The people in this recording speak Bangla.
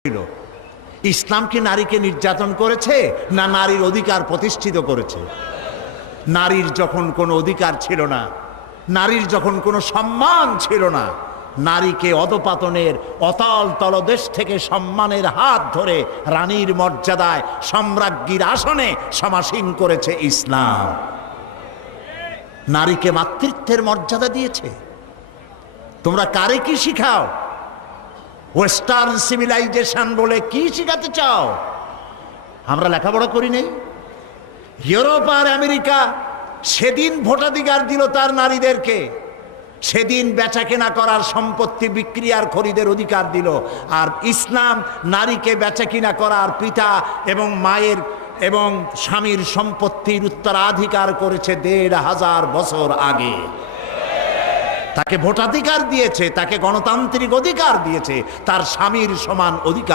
ছিল। ইসলাম কি নারীকে নির্যাতন করেছে না নারীর অধিকার প্রতিষ্ঠিত করেছে? নারীর যখন কোনো অধিকার ছিল না, নারীর যখন কোনো সম্মান ছিল না, নারীকে অধপতনের অতল তলদেশ থেকে সম্মানের হাত ধরে রানীর মর্যাদায় সম্রাজ্ঞীর আসনে সমাসীন করেছে ইসলাম। নারীকে মাতৃত্বের মর্যাদা দিয়েছে। তোমরা কারে কি শিখাও? ওয়েস্টার্ন সিভিলাইজেশন বলে কি শিখাতে চাও? আমরা লেখাপড়া করি নাই? ইউরোপ আর আমেরিকা সেদিন ভোটাধিকার দিল তার নারীদেরকে, সেদিন বেচা কেনা করার, সম্পত্তি বিক্রি আর খরিদের অধিকার দিল। আর ইসলাম নারীকে বেচা কিনা করার, পিতা এবং মায়ের এবং স্বামীর সম্পত্তির উত্তরাধিকার করেছে ১৫০০ বছর আগে। তাকে ভোটাধিকার দিয়েছে, তাকে গণতান্ত্রিক অধিকার দিয়েছে, তার স্বামীর সমান অধিকার